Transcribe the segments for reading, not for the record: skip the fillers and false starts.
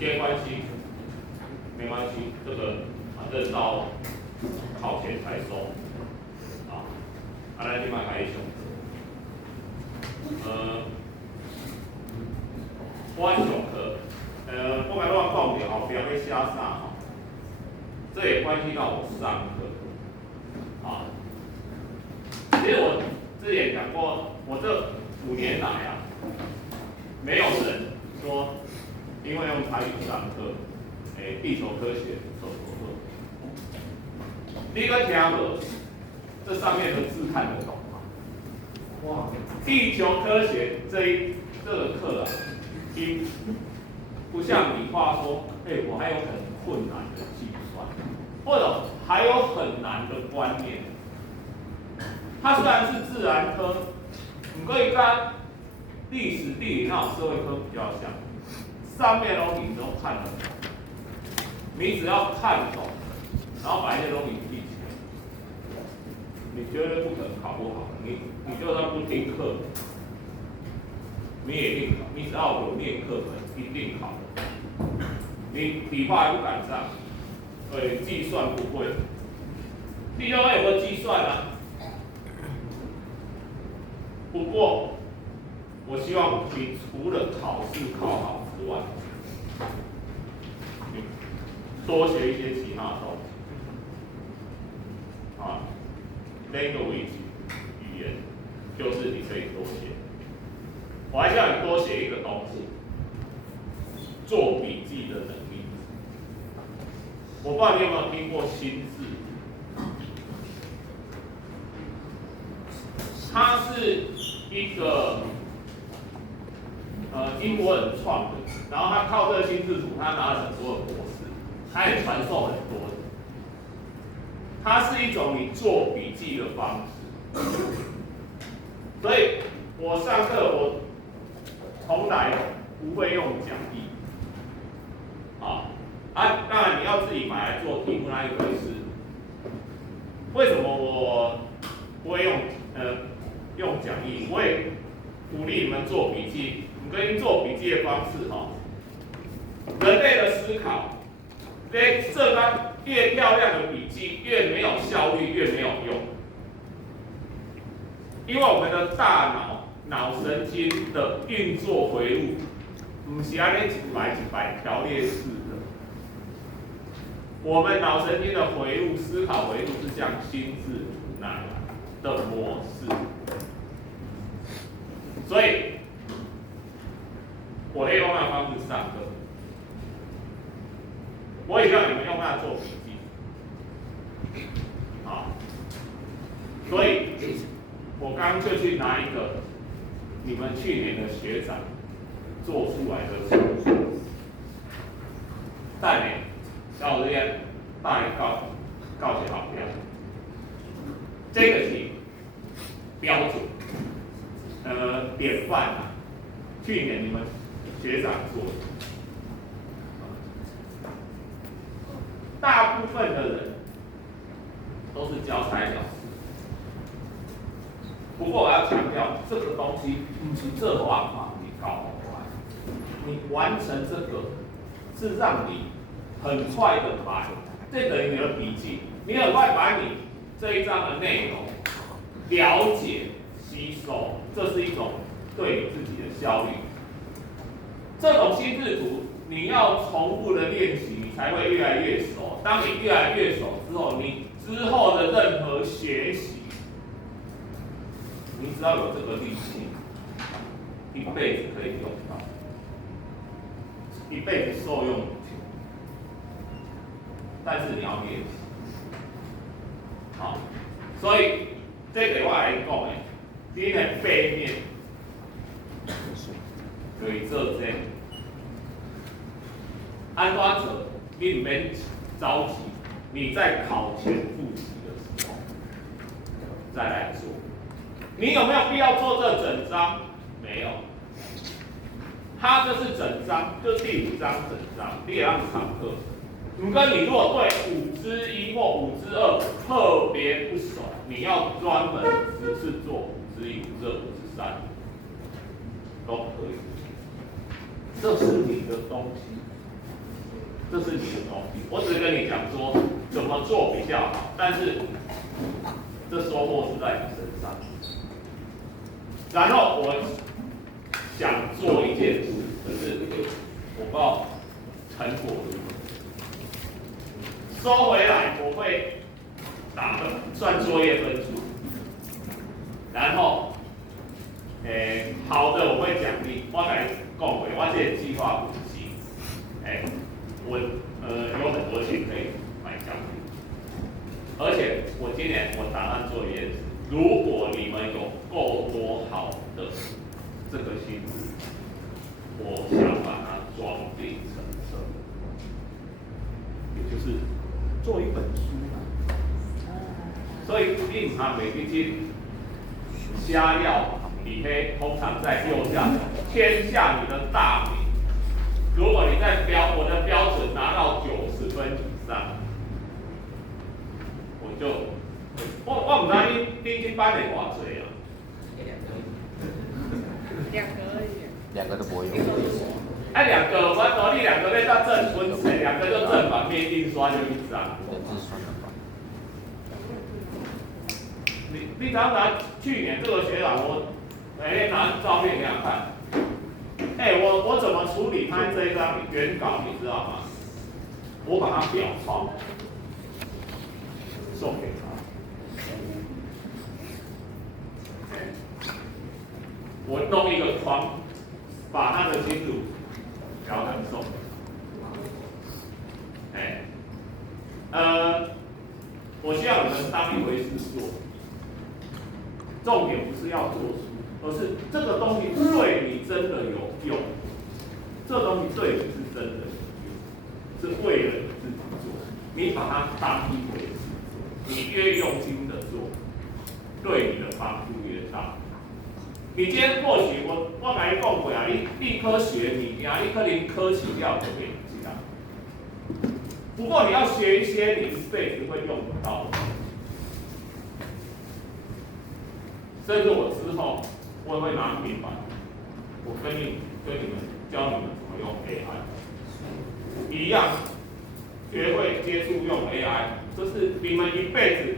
间关系没关系，这个反正到考前才收。咱即摆开始上课。我上课，我甲乱讲着后壁要写啥吼，这也关系到我上课。其实我之前讲过，我这5年来没有人说因为用台语上课，地球科学受挫。你个听无？这上面的字看得懂吗？哇，地球科学这个课不像理化说，我还有很困难的计算，或者还有很难的观念。它虽然是自然科，不过跟历史、地理那种社会科比较像，上面东西你都看得懂，你只要看懂，然后把一些东西记起来，你绝对不可能考不好。你就算不听课，你也一定考。你只要有念课本，一定考得懂。你理化还不敢上，计算不会。地球科有没有计算啊？不过，我希望你除了考试考好之外，你多学一些其他的东西。language 语言就是你可以多学。我还叫你多学一个东西，做笔记的能力。我不知道你有没有听过心智？它是一个英国人创的，然后他靠这个心智图，他拿了很多的博士，他也传授很多的。它是一种你做笔记的方式，所以我上课我从来不会用讲义，当然你要自己买来做题目那一回事。为什么我不会用讲义？我也鼓励你们做笔记。你跟做笔记的方式人类的思考，这张越漂亮的笔记越没有效率，越没有用。因为我们的大脑神经的运作回路，不是按一排一排条列式的。我们脑神经的回路、思考回路是像心智图那样的模式。所以，我会用那方式上课。我也让你们用那做笔记。所以我刚刚就去拿一个你们去年的学长做出来的数学，带你到这边大概告诉好标，这个题标准，典范去年你们学长做的，大部分的人都是交差了事。不过我要强调，这个东西不是这办法你搞不完，你完成这个是让你很快的把，这等于你的笔记，你很快把你这一章的内容了解吸收，这是一种对你自己的效率。这种心智图你要重复的练习，你才会越来越熟。当你越来越熟之后，你之后的任何学习，你只要有这个力气，一辈子可以用到，一辈子受用无穷。但是你要练习，所以这个我来讲你的背面可以做这个，安怎做？你唔免着急，你在考前复习的时候再来做。你有没有必要做这整章？没有，它就是整章，就是第5章整章，你也让常课。不过你如果对1/5或2/5特别不熟，你要专门只是做1/5、2/5、3都可以。这是你的东西，这是你的东西。我只是跟你讲说怎么做比较好，但是这收获是在你身上。然后我想做一件事，可是我不知道成果如何。收回来我会打分，算作业分数，然后，好的我会奖励，我来讲过，我这个计划不行，我有很多钱可以买奖励，而且我今年我打算做一件事，如果你们有够多好的这个薪资，我想把它装订成册，也就是做一本书嘛。所以你唔通袂去去瞎要，你可通常在右下角签下你的大名。如果你在我的标准拿到90分以上，我唔知你去班的偌济啊？2个而已。2个都不会用。2个我你2个要到正分，2个就正反面印刷就1张。你常常去年这个学长，我拿照片给他看，我怎么处理他这一张原稿，你知道吗？我把它裱框送给他，我弄一个框，把他的清楚描感送。我希望你们当一回事做。重点不是要做书，而是这个东西对你真的有用。这个东西对你是真的有用，是为了你自己做。你把它当一回事做，你越用心的做，对你的帮助越大。你今天或许我跟你讲过啊，你科学你可能科起掉就给你啊。不过你要学一些你一辈子会用得到的。甚至我之后，我也会拿平板，我跟你们教你们怎么用 AI， 一样学会接触用 AI， 这是你们一辈子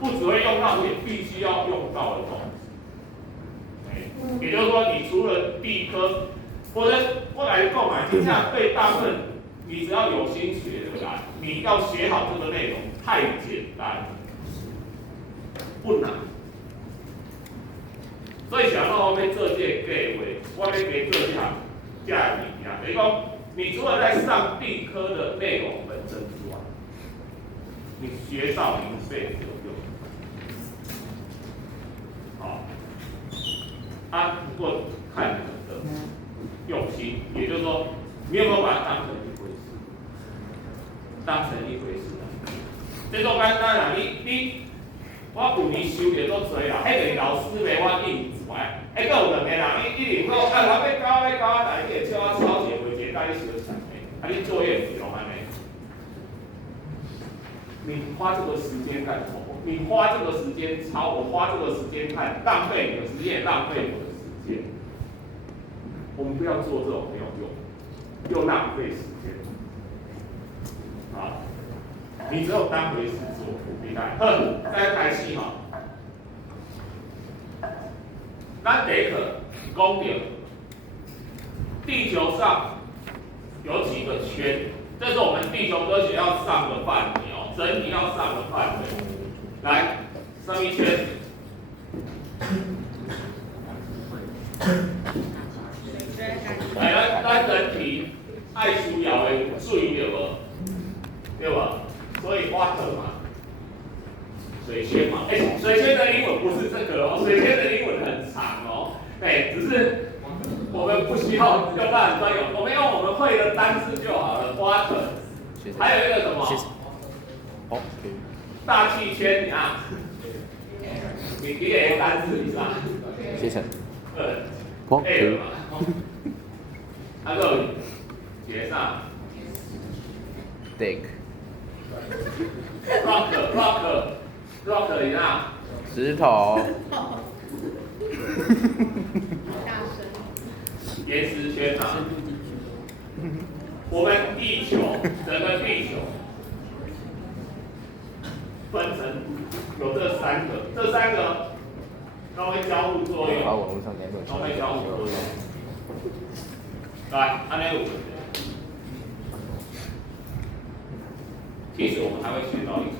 不只会用到，也必须要用到的东西。也就是说，你除了地科，或者我来购买，今天对大部分你只要有心学的来，你要学好这个内容太简单，不难。所以想到后面这届计划，我要给这项这样物件，等于讲，你除了在上地科的内容本身之外，你学到你一辈子有用。好，不过看你们的用心，也就是说，你有没有把它当成一回事？当成一回事。这种简单啦，我旧年收着足侪啦，迄个老师袂我应付诶，还有2个人，一定讲，我要教，但你个笑我抄写袂记，甲你相像诶，你作业不用安尼。你花这个时间干什么？你花这个时间抄，我花这个时间看，浪费你的时间，也浪费我的时间。我们不要做这种没有用，又浪费时间。你只有当回事做，明白？再开始哈，咱第一课讲到地球上有几个圈，这是我们地球科学要上的范围哦，整体要上的范围。来，上一圈，咱整体爱需要的水对无？对吧？所以water嘛，水圈嘛，水圈的英文不是这个哦，水圈的英文很长哦，只是我们不需要用到很专有，我们用我们会的单字就好了。water， 还有一个什么？大气圈，你看，你给个单字是吧？谢谢。air 嘛，还有节上 ，rock， 你看，石头。大声。岩石圈啊，我们地球整个地球分成有这三个都会交互作用，把网络上联络都会交互作用。来，安尼有。其实我们还会学到一个，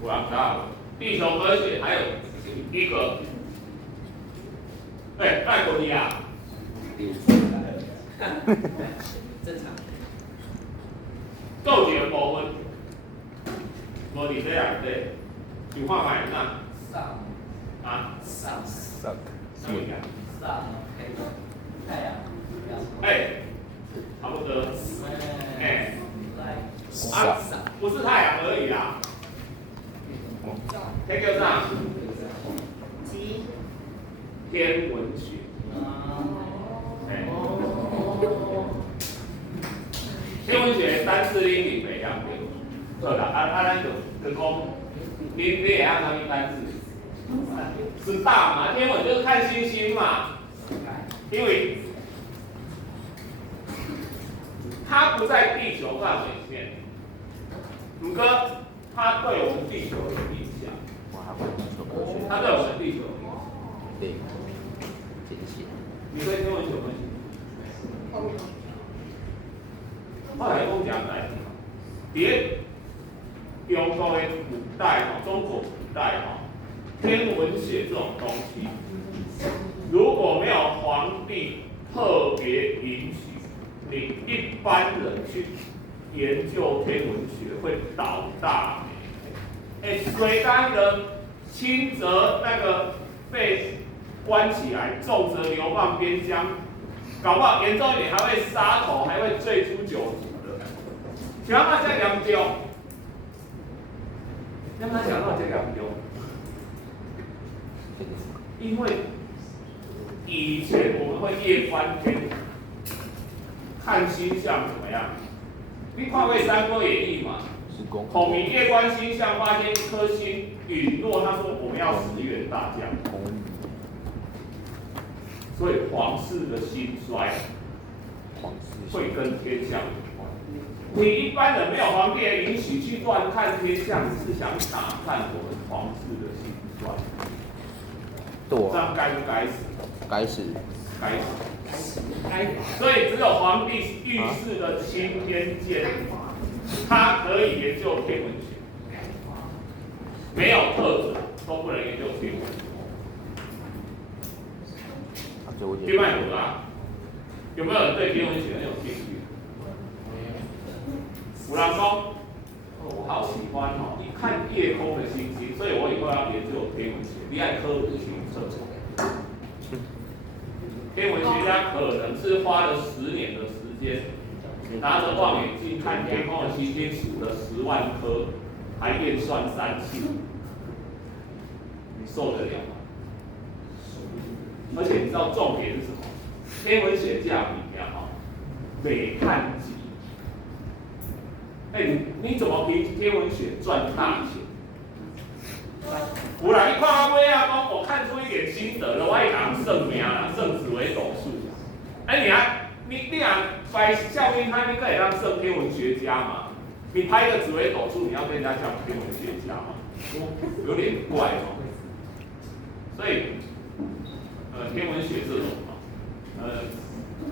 不然知道地球科学还有一个，对，外国的啊。正常。构结部分，无伫这样对，就看卖那。上。啊。上。Suck。什么意上。太阳。哎，差不多。哎。Suck。不是太阳而已啦。这叫啥？天文学。哎。天文学340袂晓对，好啦，咱就讲，你会晓啥物单字？是大嘛？天文就是看星星嘛，因为它不在地球范围内，不过它对我们地球有影响。它对我们地球有影响。对，简写。你对天文学有关系？后来讲讲来，伫中国的古代中国古代天文学这种东西，如果没有皇帝特别允许，你一般人去研究天文学会倒大霉。隋炀的清泽那个被关起来，重则流放边疆。搞不好严重一点还会杀头，还会罪诛九族的。想要这样严重，让他想到这个严重，因为以前我们会夜观天，看星象怎么样？你看过《三国演义》嘛？孔明夜观星象，发现一颗星陨落，他说我们要10员大将。所以皇室的兴衰会跟天象有关。你一般人没有皇帝的允许去乱看天象，是想打探我们皇室的兴衰。对。这样该不该死？该死。该死。所以只有皇帝御史的钦天监，他可以研究天文学，没有特准都不能研究天文学。另外有啦，有没有人对天文学很有兴趣？有人说，我好喜欢一看夜空的星星，所以我以后要研究天文学。你爱科普行测，天文学家可能是花了10年的时间，拿着望远镜看天空的星星，数了10万颗，还验算3次，你受得了吗？而且你知道重点是什么？天文学家里面每看几，你怎么凭天文学赚大钱？有啦，你看到尾啊，讲我看出一点心得了，我会讲算命啦，算紫微斗数。你摆教育他，你可以当算天文学家嘛？你拍个紫微斗数，你要跟人家讲天文学家嘛？有点怪哦。所以。天文学这种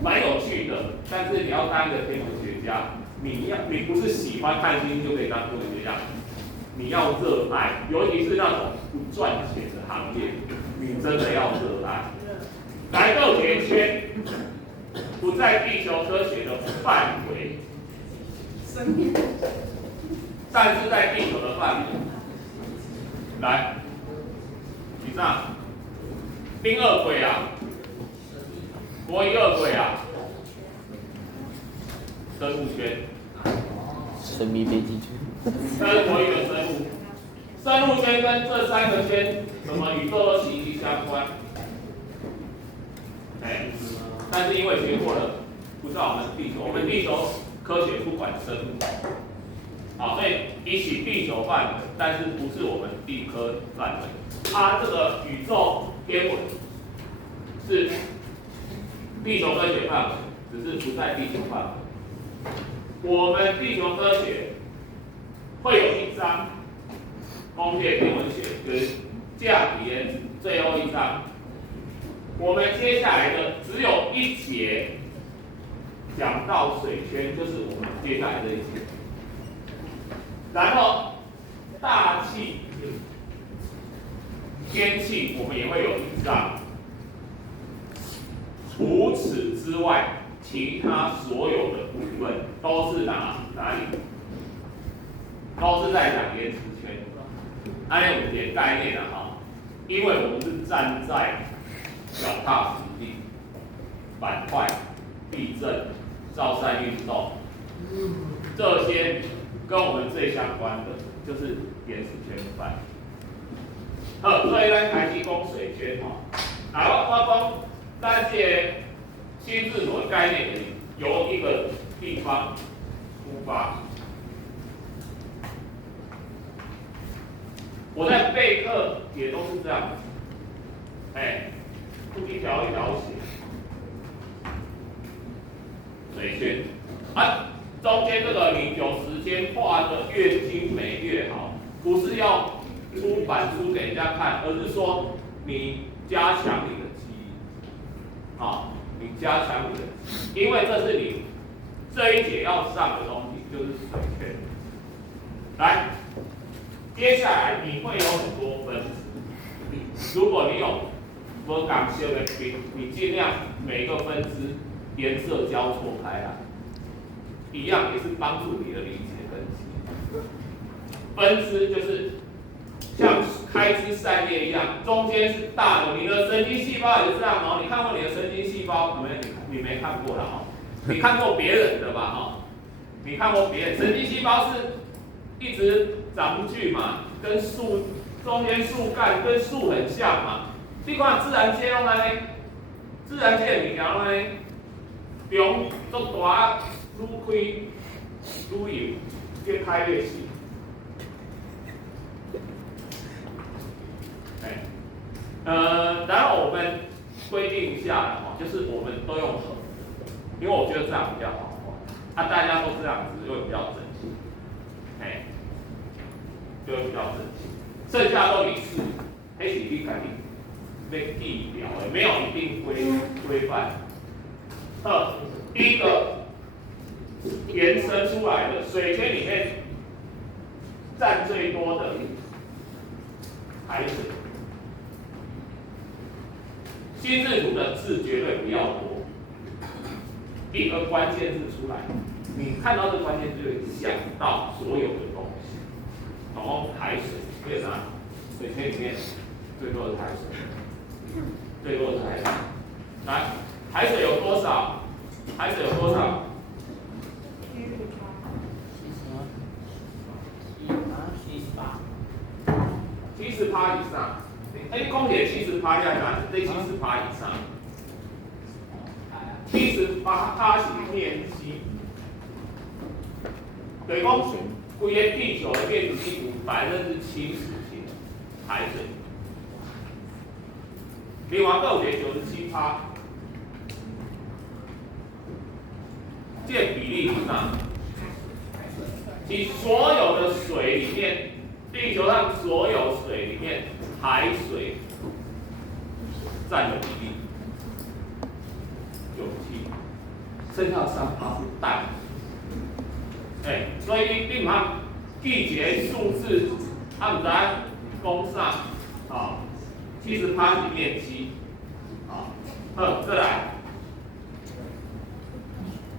蛮有趣的，但是你要当一个天文学家，你不是喜欢看星就可以当天文学家，你要热爱，尤其是那种不赚钱的行业，你真的要热爱。来个圆圈，不在地球科学的范围，但是在地球的范围。来，以上。兵2轨啊，国1 2轨啊，生物圈，神秘飞机圈，这是国1的生物圈跟这3个圈，什么宇宙都息息相关。但是因为学过了，不知道我们地球，我们地球科学不管生物，所以比起地球范围，但是不是我们地科范围。它这个宇宙天文是地球科学范围，只是不在地球范围。我们地球科学会有一章工业天文学跟价体的最后一章，我们接下来的只有一节讲到水圈，就是我们接下来这一节。然后大气、天气我们也会有一章。除此之外，其他所有的部分都是哪里？都是在讲延迟圈。按有点概念的哈，因为我们是站在脚踏实地、板块、地震、造山运动这些跟我们最相关的就是延迟圈范。所以咱开始讲水圈哈，我讲咱这心智所概念里由一个地方出发。我在备课也都是这样子，一条一条写水圈中间这个你有时间画的越精美越好，不是要出版出给人家看，而是说你加强你的记忆，你加强你的记忆，因为这是你这一节要上的东西，就是水圈。来。接下来你会有很多分支，如果你有不港修的笔，你尽量每个分支颜色交错开来，一样也是帮助你的理解分析。分支就是像开枝散叶一样，中间是大的，你的神经细胞也是这样哦。你看过你的神经细胞？你没看过了哦，你看过别人的吧？你看过别人神经细胞是一直长不去嘛，跟树中间树干跟树很像嘛。你看自然界拢安尼，自然界的物件拢安尼，中足大，愈开愈有，越开越细。然后我们规定一下了就是我们都用横的，因为我觉得这样比较好画。大家都这样子，就会比较整齐。就会比较整齐，剩下都你是，那是你自己要记掉的，没有一定规范。第一个延伸出来的水圈里面占最多的海水，心智图的字绝对不要多，一个关键字出来，你看到这个关键字就会想到所有的东西。然后海水，为啥？水圈里面最多的海水，最多的海水。来，海水有多少？海水有多少？70%以上。空姐70%以上，这70%以上。78%是面积，对讲规个地球的面积有70%是海水，另外还有一个97%，这个比例是啥？其所有的水里面，地球上所有水里面，海水占的比例97%，剩下3%是氮。所以你唔通记一个数字，唔知讲啥，70%是面积，好，再来，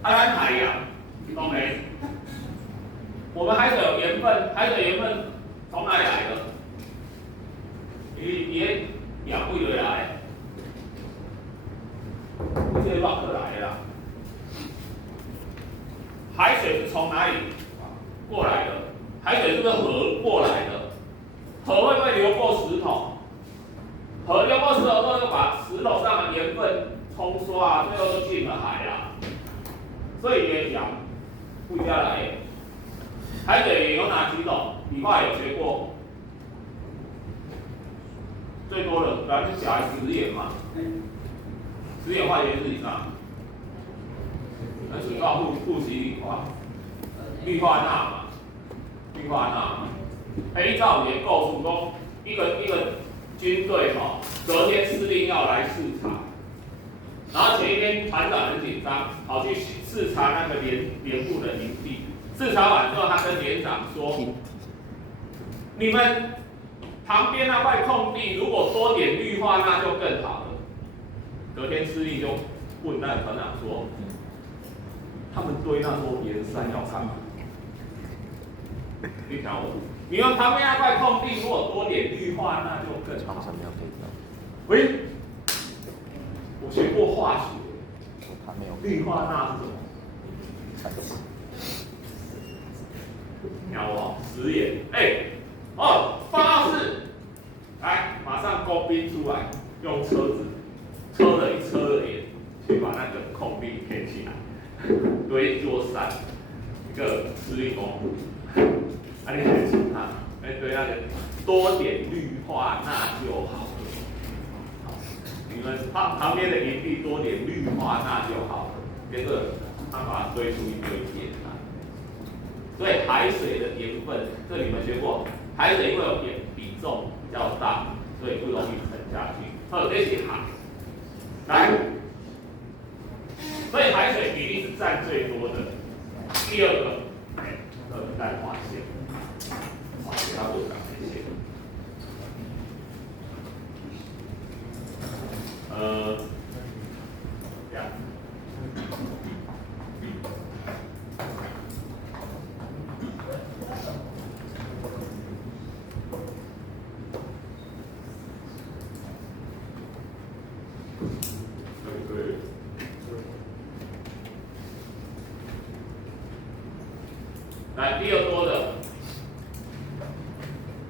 咱海洋，懂没？我们海水有盐分，海水盐分从哪里来的？你养不回来，这是挖克来的啦。海水是从哪里过来的？海水是不是河过来的？河会不会流过石头？河流过石头之后，就把石头上的盐分冲刷，最后就进了海啦。所以也讲不应该来。海水有哪几种？理化有学过，最多的小孩食盐嘛，食盐化学是以上。要复习氯化钠嘛，氯化钠嘛。你照你的构筑说，一个军队隔天司令要来视察，然后前一天团长很紧张，跑去视察那个连部的营地。视察完之后，他跟连长说：“你们旁边那块空地，如果多点氯化钠就更好了。”隔天司令就问那个团长说：“他们堆那座盐山要干嘛？”一条路，你们旁边那块空地如果多点氯化钠就更好。上面要配料。喂，我学过化学，它没有。氯化钠是什么？鸟哦，实验，报告室，来，马上工兵出来，用车子车了一车的盐，去把那个空地填起来，堆一座山，一个司令公路。你很清楚对那个多点氯化钠就好了。好，你们旁边的营地多点氯化钠就好了。结果他把它堆出一堆盐来。所以海水的盐分，这你们学过，海水因为有比重比较大，所以不容易沉下去。这是海，来，所以海水比例是占最多的。第二个，氮化纤。给它做长一些。这样。对。来，第二多的。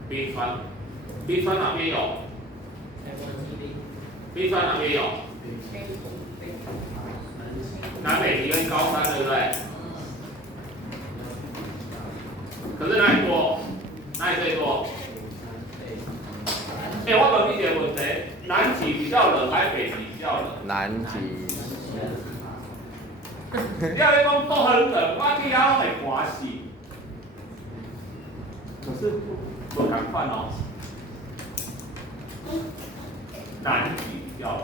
冰川，冰川哪边有？冰川哪边有？南北极跟高山，对不对？可是哪里多？哪里最多？我问你一个问题：南极比较冷还是北极比较冷？南极。你要讲都很冷，我去遐拢会寒死。可是不赶快哦。南极比较冷，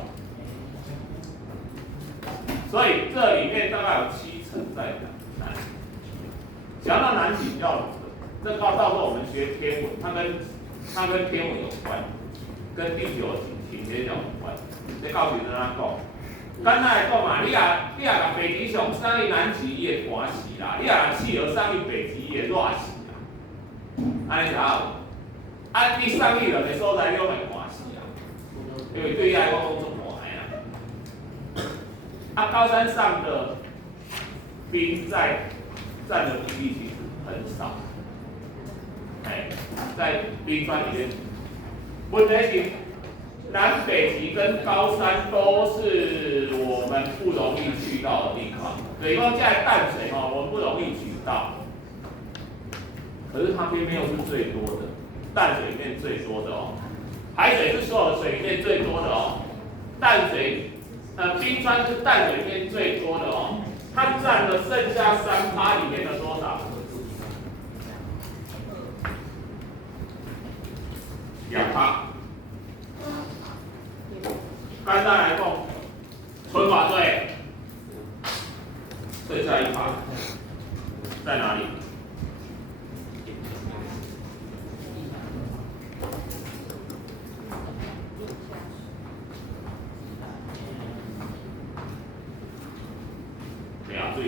所以这里面大概有70%在南极。讲到南极比较冷的，这到时候我们学天文，它跟天文有关，跟地球倾斜角有关。这告诉你怎样讲？简单来讲嘛，你把北极熊送去南极，伊会寒死啦；你把企鹅送去北极，伊会热死啦。安尼就好。你送去两个所在，你拢会寒死啦，因为对伊来讲都做寒啊。高山上的冰占的比例其实很少，在冰川里面，问题是南北极跟高山都是我们不容易去到的地方。所以说，现在淡水我们不容易取到，可是它偏偏又是最多的，淡水里面最多的哦。海水是所有的水里面最多的哦，淡水冰川是淡水里面最多的哦，它占了剩下3%里面的多少？2%。简单来讲，纯华税剩下1%在哪里？对，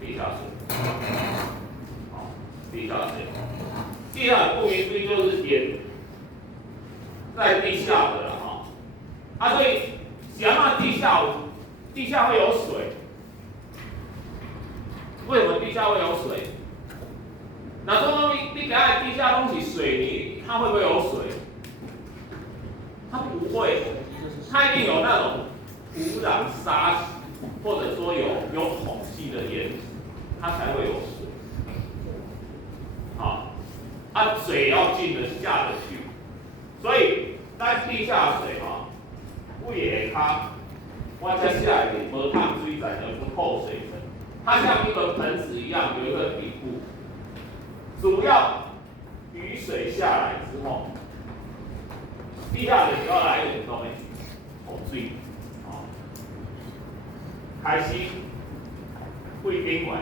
地下水，好，地下水，地下顾名思义就是盐在地下的了哈。所以想要地下会有水，为什么地下会有水？那说你给它地下东西水泥，它会不会有水？它不会，它一定有那种土壤沙石。或者说有孔隙的岩石，它才会有水。水要进得下得去，所以咱地下水为下骹，我才下来无烫水在哪？的不透水层，它像一个盆子一样有一个底部，主要雨水下来之后，地下水主要来源都会洪水，哦，开始会冰完，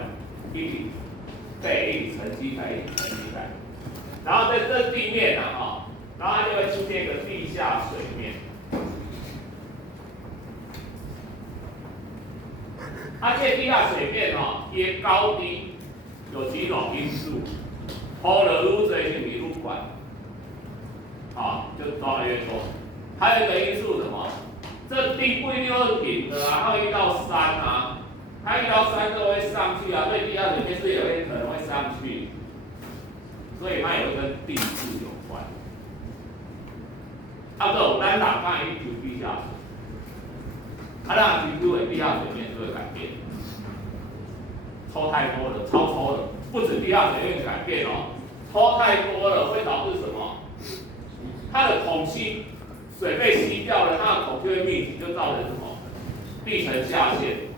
一直被一直沉积在，一直沉积在，然后在这地面啊，哈，然后它就会出现一个地下水面。它这地下水面哦，它高低有几种因素，雨的愈多是愈宽，好，就抓的越多。还有一个因素什么？这地不一定是平的啊，它会遇到山啊，它遇到山就会上去啊，所以地下水面是有可能会上去，所以它也会跟地质有关。啊，这种单打看一球地下水。让局部的地下水面就会改变，抽太多了，超抽了，不止地下水面改变哦，抽太多了会导致什么？它的孔隙水被吸掉了，它的孔就会密集，就造成什么？地层下陷。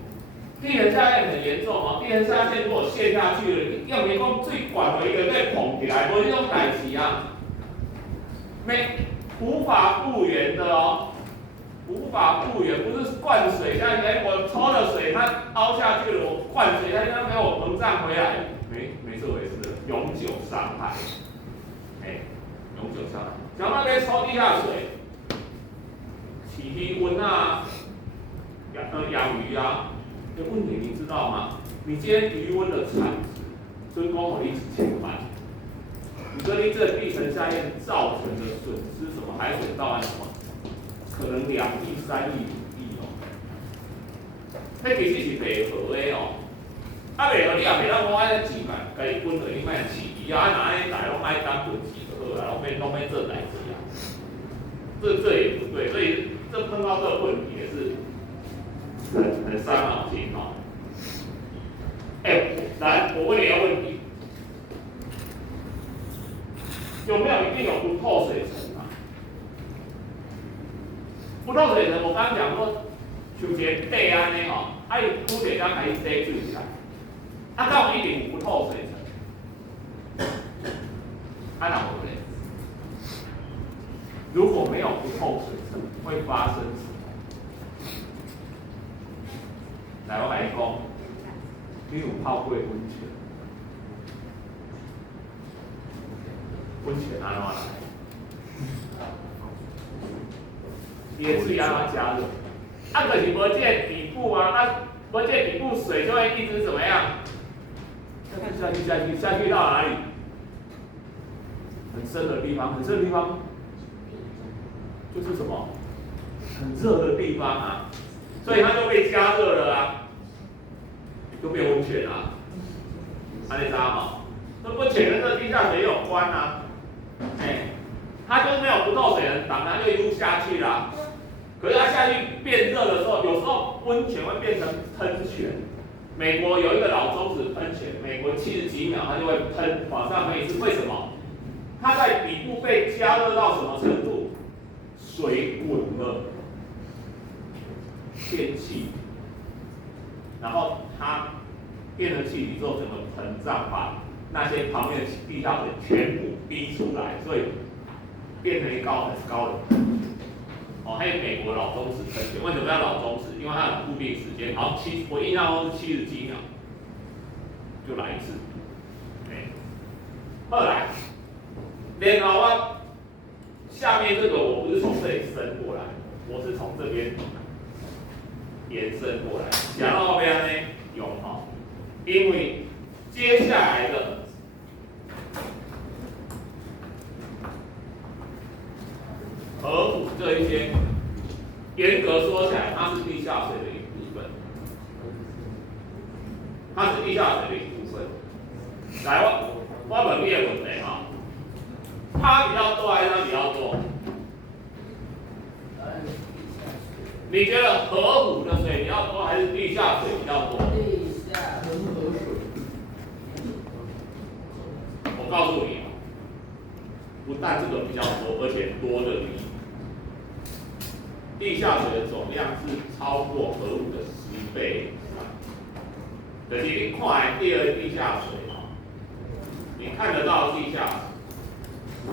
地层下陷很严重哦，地层下陷如果陷下去了，要没讲最管的一个被捧起来，无这种代志啊，无法复原的哦。无法复原，不是灌水下去，我抽了水，它凹下去了，我灌水下去，它没有膨胀回来，没这回事，永久伤害，永久伤害。像那边抽地下水，起低温啊，养鱼啊，有问题你知道吗？你今天鱼温的产值，跟公火力1000万，你说你这地层下陷造成的损失什么？海水倒按什么？可能2亿、3亿、5亿哦，迄其实是袂合的哦。啊，袂合你也袂当讲爱钱嘛，家己分落你莫饲伊啊，哪安尼大拢爱当分饲就好啦，拢免做代志啊。这也不对，所以这碰到这个问题也是很伤脑筋哦。来，我问你一个问题，有没有一定有不透水层？不透水层，我刚刚讲说，像一个底安尼吼，伊铺地才开始滴水起来，到一定有不透水层，哪有嘞？如果没有不透水层，会发生什么？来，我跟你讲，你有泡过温泉？温泉安怎来？伊的水安怎加热？就是无这个底部啊，无这个底部水就会一直怎么样？下去到哪里？很深的地方，很深的地方就是什么？很热的地方啊，所以它就被加热了啊，就变温泉啊。安尼知道吗？那温泉跟这地下水有关啊。它就没有不透水能挡，它就一路下去啦。可是它下去变热的时候，有时候温泉会变成喷泉。美国有一个老中子喷泉，美国70几秒它就会喷，往上喷一次。为什么？它在底部被加热到什么程度？水滚了，变气，然后它变成气体之后，整个膨胀，把那些旁边的地下水全部逼出来，所以变成一高很高的喷泉。还有美国老中子喷泉，为什么要老中子？因为它有固定时间，好我印象中是70几秒就来一次。后来，然后我下面这个我不是从这里伸过来，我是从这边延伸过来，想到后边呢用哈，因为接下来的。河谷这一些，严格说起来，它是地下水的一部分，它是地下水的一部分。来，我问你的问题哈，它比较多还是它比较多？你觉得河谷的水比较多，还是地下水比较多？地下河水。我告诉你，不但这个比较多，而且多的比地下水的总量是超过河谷的10倍以上。就是你看的第二地下水哦，你看得到地下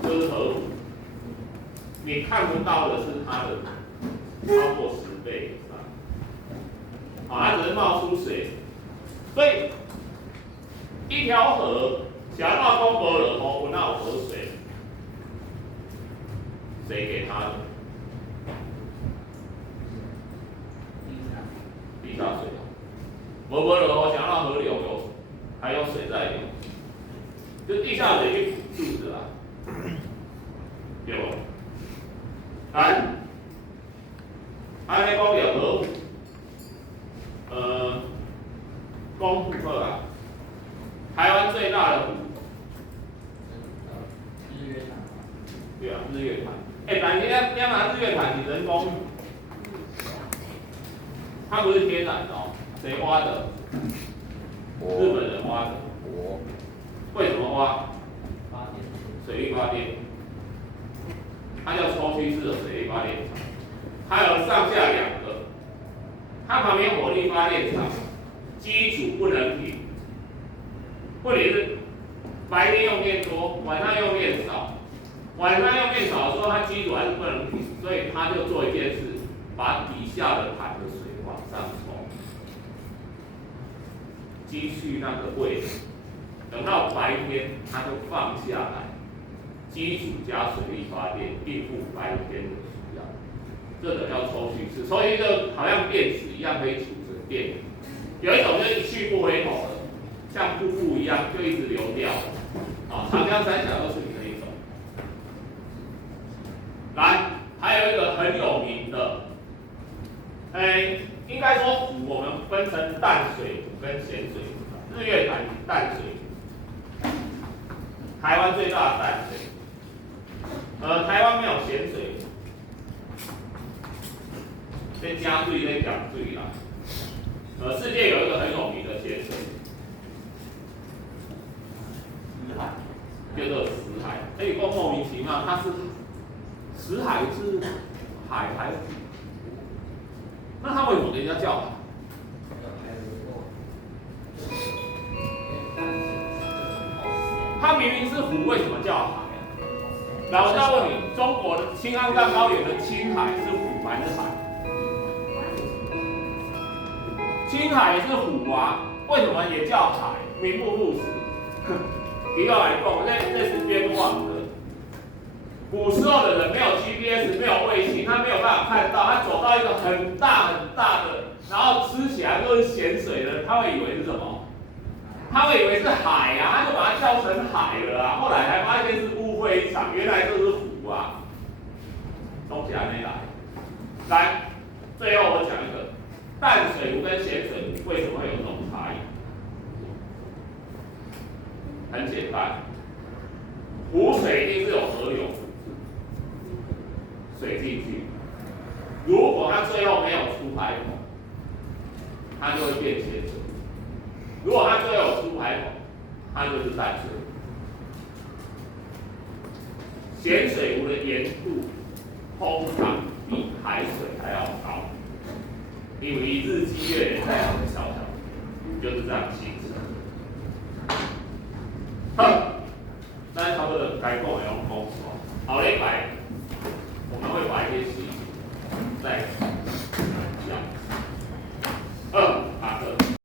水就是河湖，你看不到的是它的超过10倍以上，它只是冒出水，所以一条河想要到东伯尔河，那有河水，谁给它的？地下水啊，伯尔河想要河流有，还有水在流，就地下水去辅助的啦，对不？来，安尼讲着河湖，公湖好啊，台湾最大的湖，日月潭。对啊，日月潭。但是你拿日月潭是人工，它不是天然的哦，谁挖的？日本人挖的。我为什么挖？发电。水力发电，它叫抽蓄式的水力发电厂，它有上下2个，它旁边火力发电厂，基础不能停，问题是白天用电多，晚上用电少，晚上用电少的时候，它基础还是不能停，所以它就做一件事，把底下的潭的水往上冲，积蓄那个位置，等到白天它就放下来。基础加水力发电应付白天的需要，这个叫抽蓄式。抽蓄就好像电池一样可以储存电，有一种就是一去不回头的，像瀑布一样就一直流掉。长江三峡都属于这一种。来，还有一个很有名的，应该说湖我们分成淡水湖跟咸水湖，日月潭淡水湖，台湾最大的淡水。台湾没有咸水，在加水在讲水啦。世界有一个很有名的咸水，叫做死海。你说莫名其妙，它是死海是海还是湖？那它为什么人家叫海？它明明是湖，为什么叫海？然后我再问你，中国的青汉干高原的青海是湖还是海？青海是湖啊，为什么也叫海？名不副实。一个来讲，这是冤枉的。古时候的人没有 GPS， 没有卫星，他没有办法看到，他走到一个很大很大的，然后吃起来都是咸水的，他会以为是什么？他会以为是海啊，他就把它叫成海了啊。后来才发现是污灰场，原来这是湖啊。东西还没来。来，最后我讲一个，淡水湖跟咸水湖为什么会有这种差异？很简单，湖水一定是有河流水进去，如果它最后没有出海口，它就会变咸水。如果它最后有出海口，它就是淡水。咸水湖的盐度通常比海水还要高，因为一日积月累，太阳的小小，就是这样形成。好，咱差不多该讲的拢讲完，好嘞。